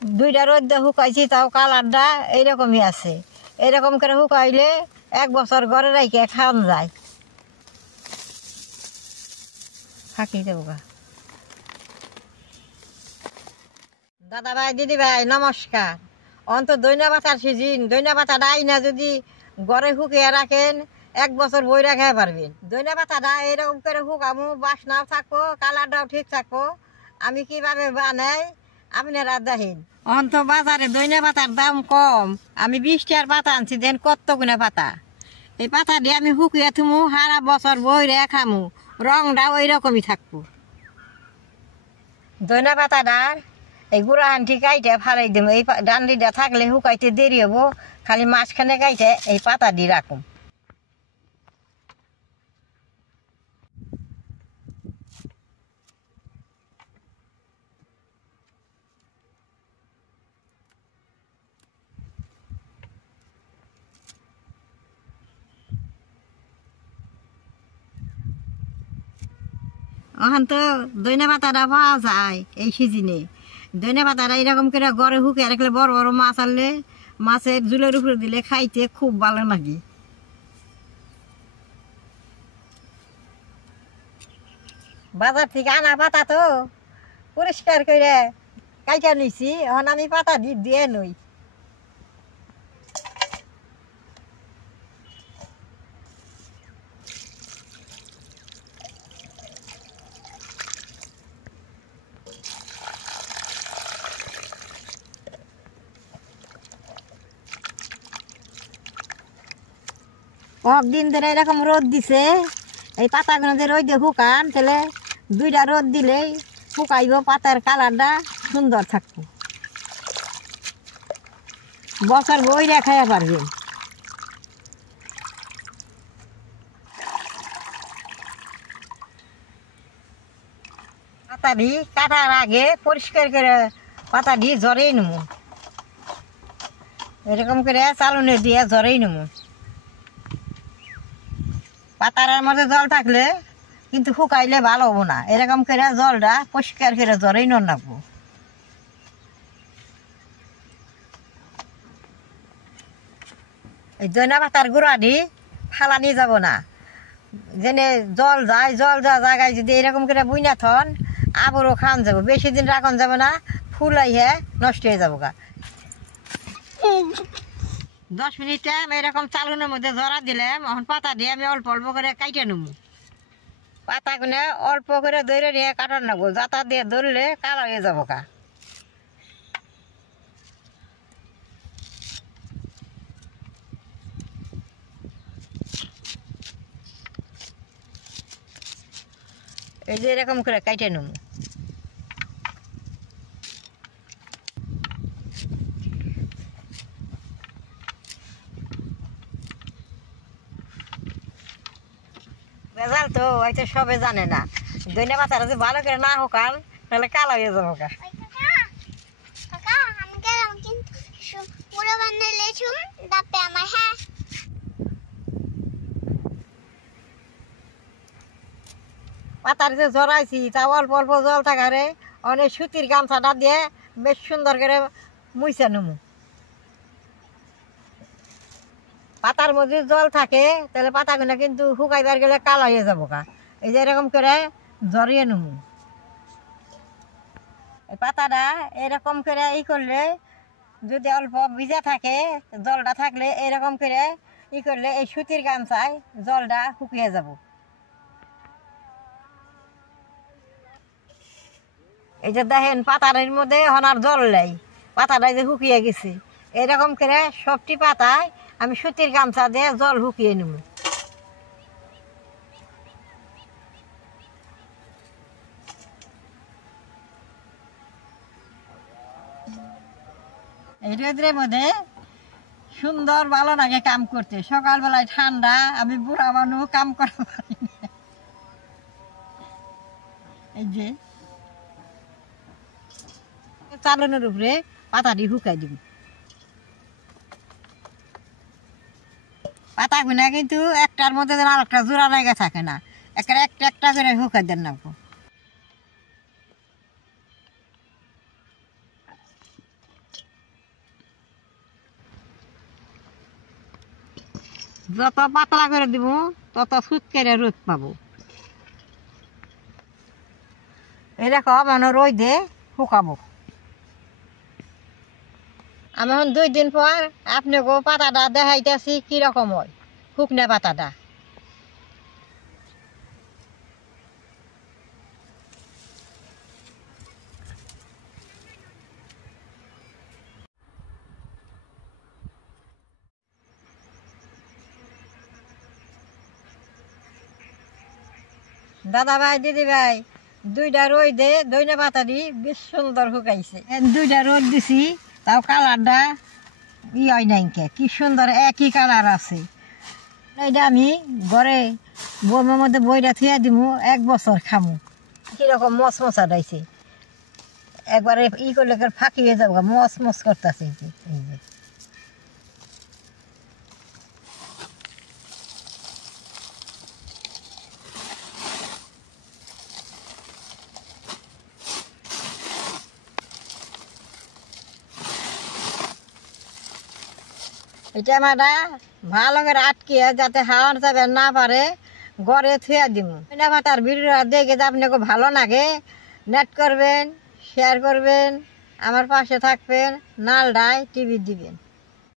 দুইটা রোদ শুকাইছি, তাও কালারটা এইরকমই আছে। এরকম করে শুকাইলে 1 বছর ঘরে রাখে খাওয়ান যায়। ফাঁকি দেবো গা। দাদা ভাই, দিদি ভাই, নমস্কার। অন্ত দইনা পাতার সিজিন। দইনা পাতাটা আইনা যদি ঘরে শুকিয়ে রাখেন 1 বছর বই রাখা পারবেন। দইনা পাতাটা এরকম করে শুকামু, বাসনাও থাকবো, কালারটাও ঠিক থাকবো। আমি কিভাবে বানাই আপনারা দেখেন। অন্ত বাজারে দইনা পাতার দাম কম। আমি 20 টাকার পাতা আনছি, দেন কত গুণা পাতা। এই পাতা দিয়ে আমি শুকিয়ে থুমু, সারা বছর বই রে খামু, রংটাও ওই রকমই থাকবো। দইনা পাতাটার এই গুঁড়া আনটি কাইটে ফালাই দিব। এই ডান্ডিটা থাকলে শুকাইতে দেরি হবো, খালি মাঝখানে কাইটে এই পাতা দিয়ে রাখুম। এখন তো দইনা পাতাটা পাওয়া যায় এই সিজনে। দইনা পাতাটা এরকম করে গড়ে শুকিয়ে রাখলে বড় বড় মাছ আনলে মাছের ঝুলের উপরে দিলে খাইতে খুব ভালো লাগে। বাজার থেকে আনা পাতা তো পরিষ্কার করে কাইটা নিছি। এখন আমি পাতা দিয়ে নই। দিন ধরে এরকম রোদ দিছে, এই পাতাগুলো যে রোদে শুকান, তাহলে 2টা রোদ দিলেই শুকাইব, পাতার কালারটা সুন্দর থাকবো, বছর বই রেখাইয়া পারবেন। পাতা দিয়ে কাটার আগে পরিষ্কার করে পাতা দিয়ে জরেই নেবো। এরকম করে চালুনে দিয়ে জরেই নেবো। পাতার মধ্যে জল থাকলে কিন্তু শুকাইলে ভালো হবো না। এরকম করে জলটা পরিষ্কার করে জরেই রাখবো। এই দইনা পাতার গুঁড়া দি ফালানি যাব না। যেনে জল যায়, জল যাওয়া জায়গায় যদি এরকম করে বুইনা থন, আবারও খান যাব, বেশি দিন রাখন যাব না, ফুলাইহে নষ্ট হয়ে যাবো গা। 10 মিনিট টাইম এরকম চালুনের মধ্যে জরা দিলাম। এখন পাতা দিয়ে আমি অল্প অল্প করে কাইটে নেব। পাতাগুলো অল্প করে ধরে নিয়ে কাটার নেবো, যাতা দিয়ে ধরলে কালো হয়ে যাবো গা। এই যে এরকম করে কাইটে নেব। ভেজাল তো হয়তো সবে জানে না। দইনা পাতাটা যদি ভালো করে না হোকান তাহলে কালো হয়ে যাবো গা। পাতার যে জড়াইছি তা অল্প অল্প জল থাকারে অনেক সুতির গামছাটা দিয়ে বেশ সুন্দর করে মুইছে নেবো। পাতার মধ্যে জল থাকে তাহলে পাতাগুলো কিন্তু শুকাইবার গেলে কালো হয়ে যাবো গা। এই যে এরকম করে জড়িয়ে নেব। এই পাতাটা এরকম করে করলে যদি অল্প ভিজা থাকে, জলটা থাকলে এরকম করে করলে এই সুতির গামছায় জলটা শুকিয়ে যাব। এই যে দেখেন পাতার মধ্যে এখন আর জল নেই, পাতাটা যে শুকিয়ে গেছে। এরকম করে সবটি পাতায় আমি সুতির গামছা দিয়ে জল শুকিয়ে নেব। এই রোদের মধ্যে সুন্দর ভালো লাগে কাম করতে। সকালবেলায় ঠান্ডা, আমি বুড়া মানুষ, কাম করতে পারি না। এই যে চালনের উপরে পাতা দিয়ে শুকাই দিব। পাতা গুনা কিন্তু একটার মধ্যে যেন আর একটা জোড়া লেগে থাকে না, একটা একটা করে শুকাই দেন রাখবো। যত পাতলা করে দিব তত সুতকেরে রোদ পাবো। এরকম মানে রোদে শুকাবো। আমি এখন 2 দিন পর আপনাকে পাতাটা দেখাইতেছি কিরকম হয় শুকনা পাতাটা। দাদা ভাই দিদি ভাই 2টা রোদে ধইনা পাতা দি বেশ সুন্দর শুকাইছে। 2টা রোদ দিছি তাও কালারটা হয় নাই, কি সুন্দর একই কালার আছে। এটা আমি ঘরে বইমের মধ্যে বইটা থুয়া দিমু, 1 বছর খামু। কিরকম মচমচা দাইছে, একবারে করলে ফাঁকি হয়ে যাবো, মচ করতেছে। এই যে এটা আমরা ভালো করে আটকিয়ে যাতে হাওয়া যাবে না পারে ঘরে থুয়া দিমু। ভাতার ভিডিও দেখে যে আপনাকে ভালো লাগে, নেট করবেন, শেয়ার করবেন, আমার পাশে থাকবেন, নালডায় টিভি দিবেন।